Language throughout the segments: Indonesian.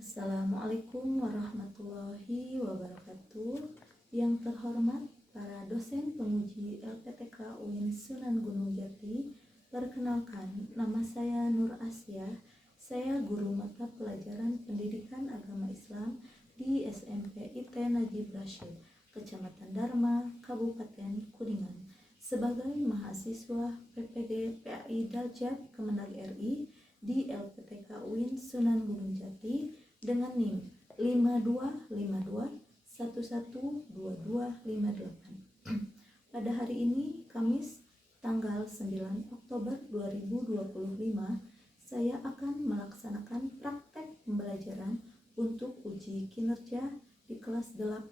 Assalamualaikum warahmatullahi wabarakatuh. Yang terhormat para dosen penguji LPTK UIN Sunan Gunung Jati, perkenalkan, nama saya Nur Asya. Saya guru mata pelajaran Pendidikan Agama Islam di SMP IT Najib Rashid, Kecamatan Dharma, Kabupaten Kuningan, sebagai mahasiswa PPG PAI Daljab Kemenag RI di LPTK UIN Sunan Gunung Jati dengan NIM 5252112258. Pada hari ini, Kamis tanggal 9 Oktober 2025, saya akan melaksanakan praktek pembelajaran untuk uji kinerja di kelas 8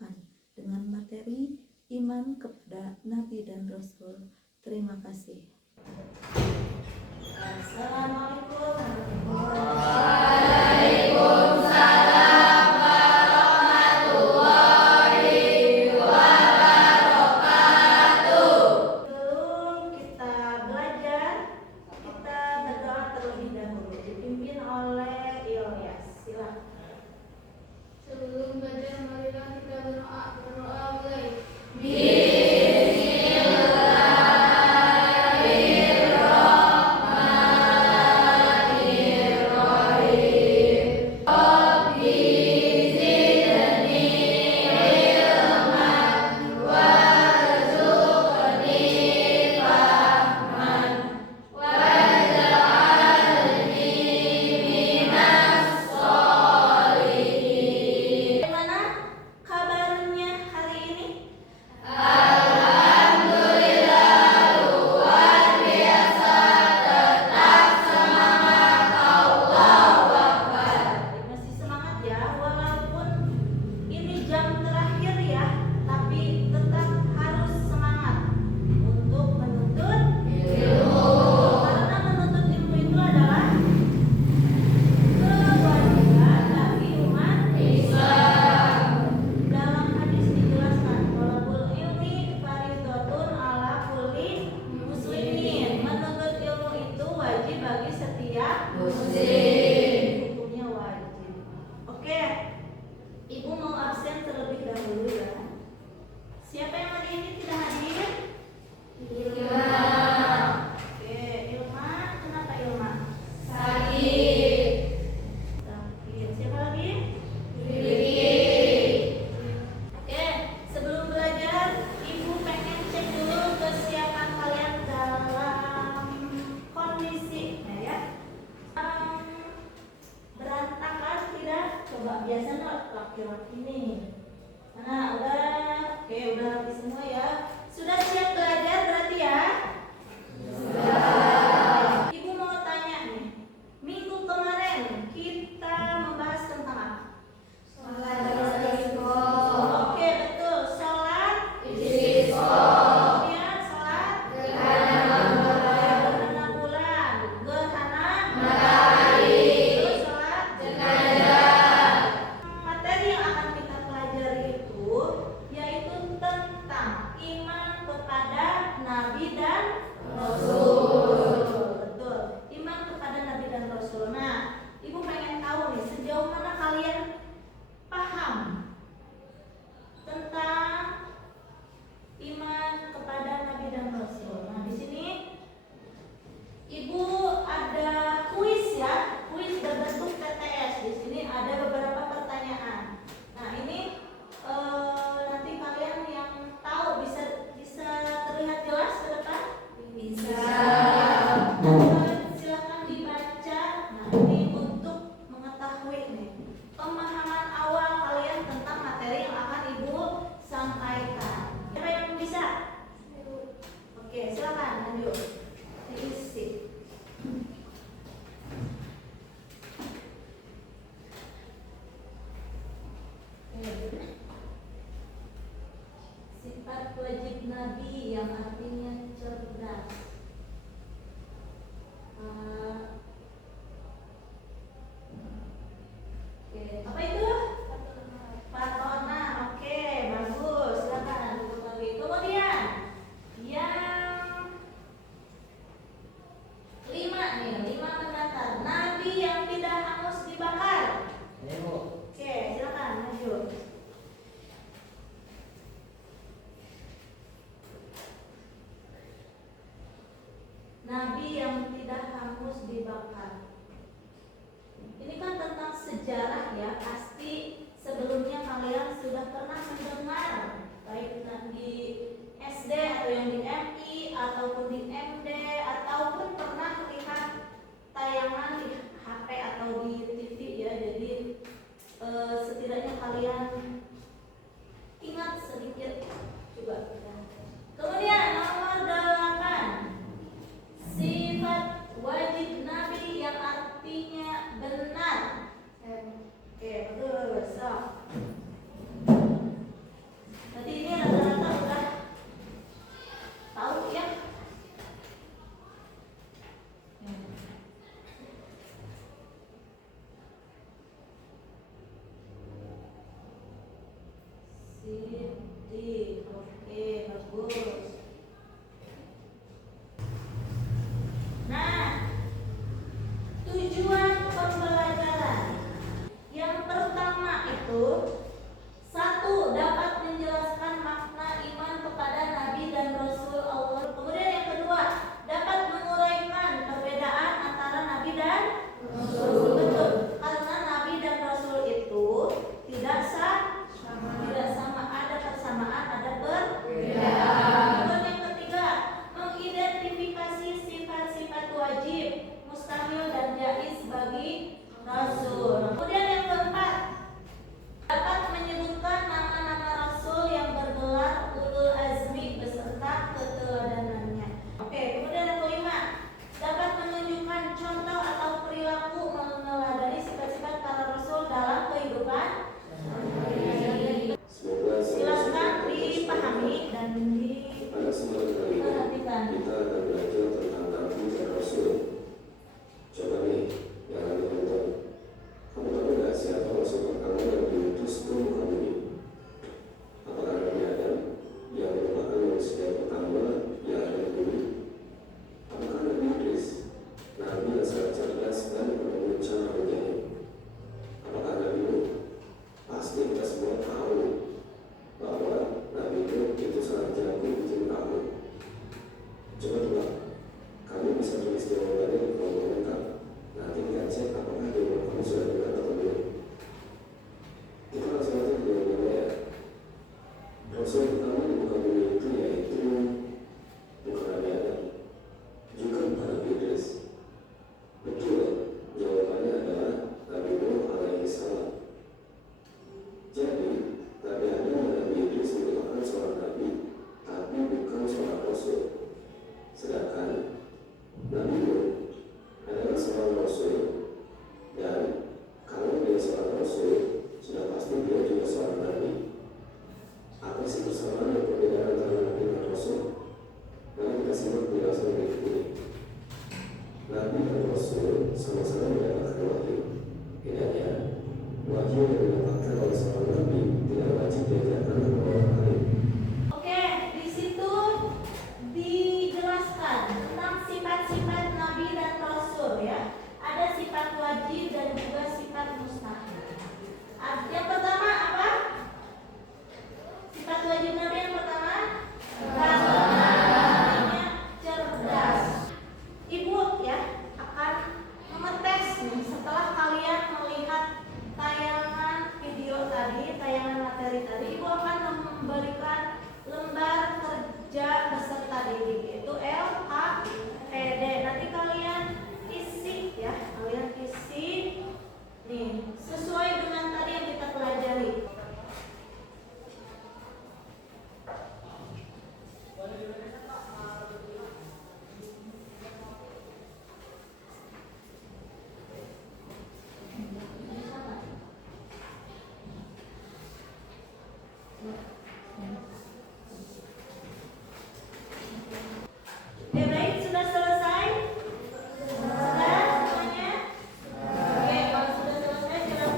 dengan materi iman kepada Nabi dan Rasul. Terima kasih. Assalamualaikum warahmatullahi Sebelum belajar, marilah kita berdoa. Berdoa mulai. Hukumnya wajib. Oke, Ibu mau absen terlebih dahulu ya. Siapa yang hari ini tidak hadir? Ilma. Oke, Ilma, kenapa Ilma? Sakit. Siapa lagi? Riki. Oke, sebelum belajar, Ibu pengen cek dulu kesiapan kalian dalam kondisi ya. Berantakan tidak? Coba biasanya laki-laki nih. Nah, udah. Oke, udah rapi semua ya. Sudah siap belajar berarti ya? Sudah. Ibu mau tanya nih. Minggu kemarin kita membahas tentang apa? Oke, betul. Sholat kemudian sholat gerhana bulan, gerhana terus sholat materi yang akan kita pelajari itu yaitu tentang iman kepada Nabi dan Siti. Oke, bagus. Nah, tujuan pembelajaran yang pertama itu, satu, dapat menjelaskan makna iman kepada Nabi dan Rasul Allah. Kemudian yang kedua, dapat menguraikan perbedaan antara Nabi dan Rasul. Betul, karena Nabi dan Rasul itu tidak sama, ada persamaan, ada perbedaan. Kemudian yang ketiga, mengidentifikasi sifat-sifat wajib, mustahil dan jaiz bagi Rasul. Kemudian yang keempat, dapat menyebutkan nama-nama Rasul yang bergelar ulul azmi beserta keteladanannya. Oke, kemudian yang kelima, dapat menunjukkan contoh atau perilaku meneladani sifat-sifat para Rasul dalam kehidupan. Silakan dipahami dan diperhatikan. Kita akan belajar tentang Nabi dan Rasul. Coba nih, yang ada nonton. Kamu tahu nggak siapa Rasul pertama yang diutus ke muka bumi? Apakah Nabi Adam yang merupakan manusia pertama yang ada di bumi? Apakah Nabi Idris, Nabi yang sangat cerdas dan penuh cara menjahit? Apakah Nabi Nuh? Pasti kita semua tahu bahwa Nabi Nuh itu sangat jago bikin perahu. Coba kamu bisa tulis jawabannya di kolom komentar. Nanti kita cek apakah jawaban kamu sudah benar atau belum. Kita langsung aja ke jawabannya ya. Rasul pertama di muka bumi itu yaitu bukan Nabi Adam, juga bukan Nabi Idris. Betul, jawabannya adalah Nabi Nuh alaihi salam. Jadi, Nabi Adam dan Nabi Idris merupakan seorang nabi, tapi bukan seorang rasul. Sedangkan Nabi Nuh adalah seorang rasul, dan kalau dia seorang rasul, sudah pasti dia juga seorang nabi. Apa sih persamaan dan perbedaan antara nabi dan rasul? Mari kita simak penjelasan berikut ini. Nabi dan rasul sama-sama mendapatkan wahyu. Bedanya, wahyu yang didapatkan oleh seorang nabi tidak wajib diajarkan kepada orang lain. Oke, di situ dijelaskan tentang sifat-sifat Nabi dan Rasul ya. Ada sifat wajib dan juga sifat mustahil. Yang pertama apa? Sifat wajib Nabi yang pertama, namanya cerdas. Ibu ya akan mengetes nih setelah kalian melihat tayangan video tadi, tayangan materi tadi. Ibu akan memberikan lembar kerja beserta DIY, itu LKPD. Nanti kalian isi ya, kalian isi nih sesuai dengan tadi yang kita pelajari. Oke, baik, sudah selesai? Sudah semuanya? Oke, kalau sudah selesai silakan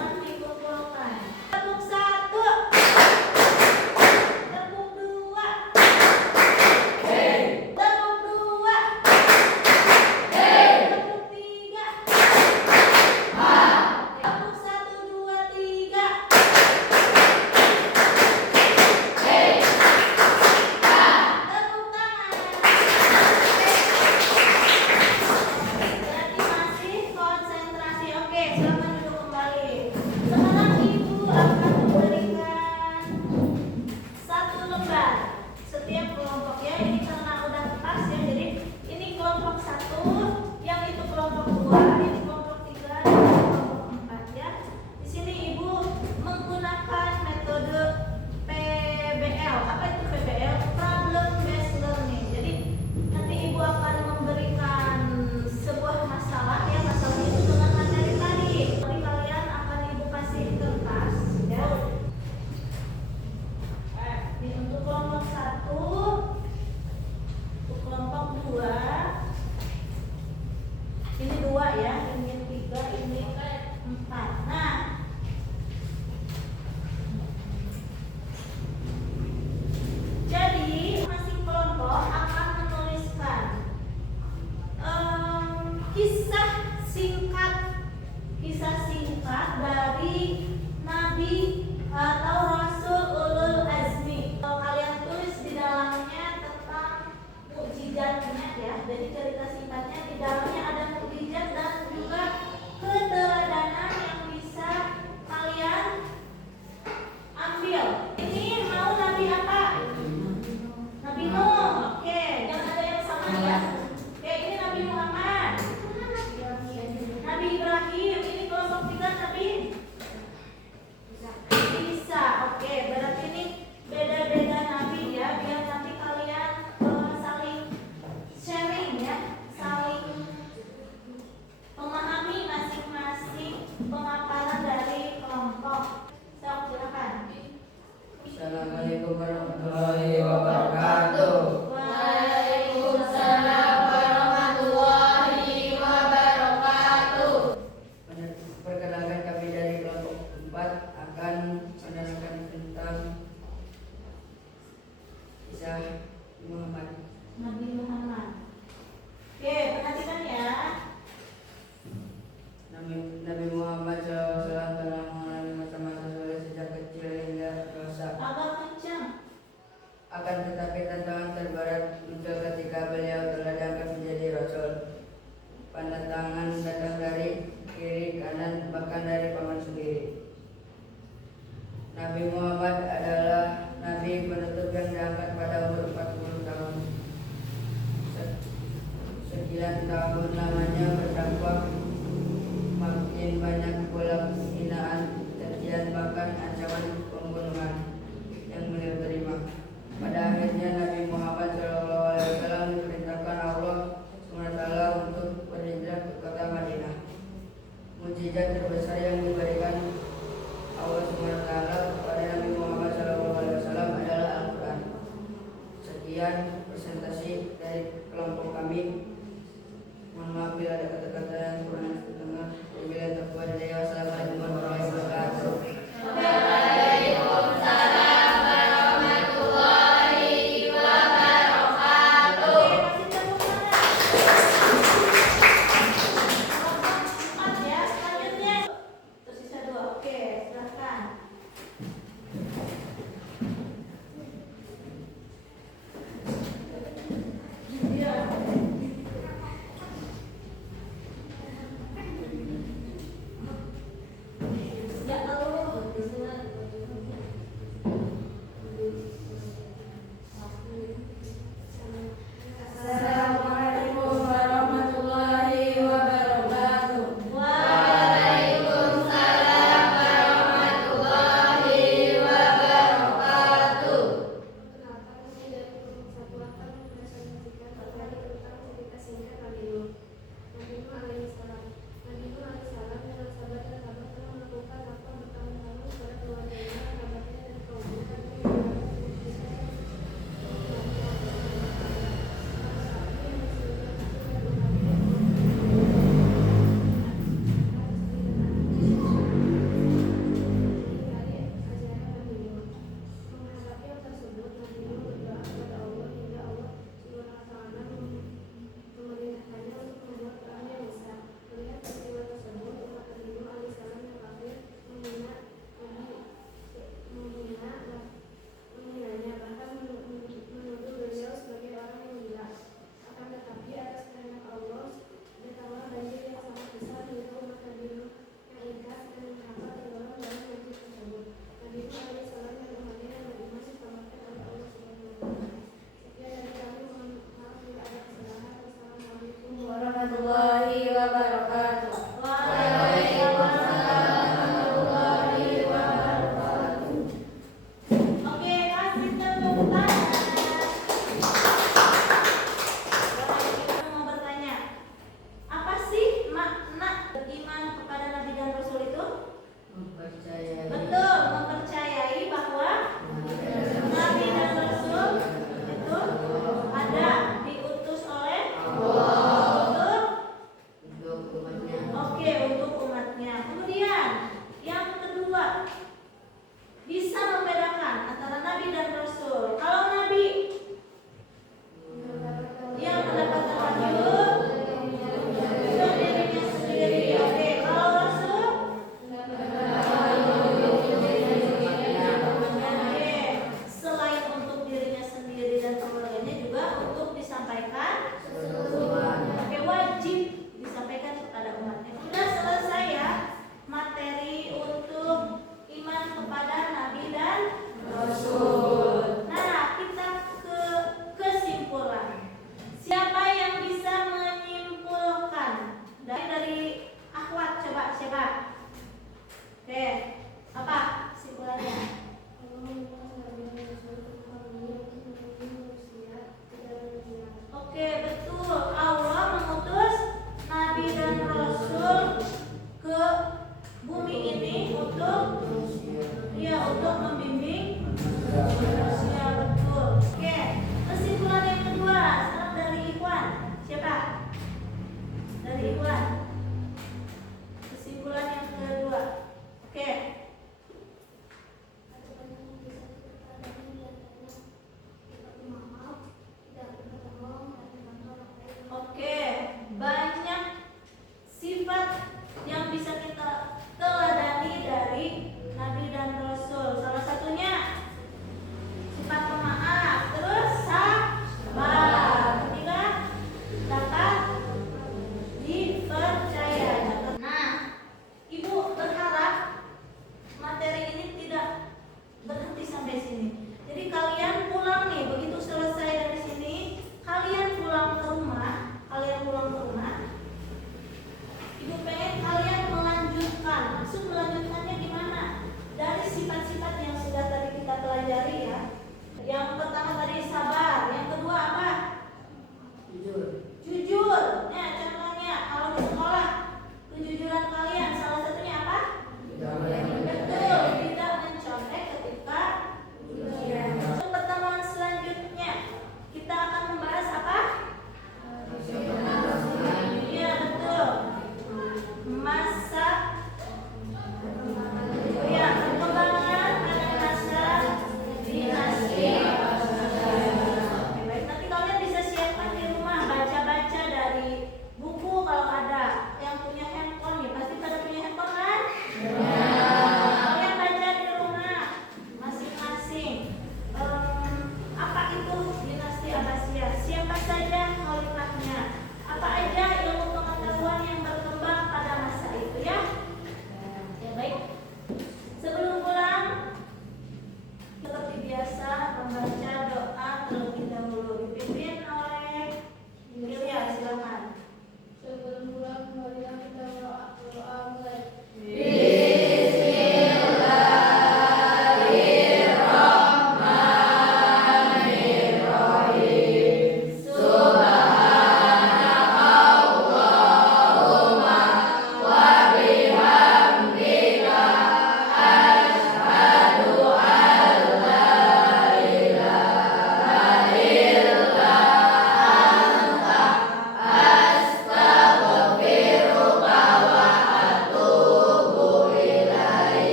percaya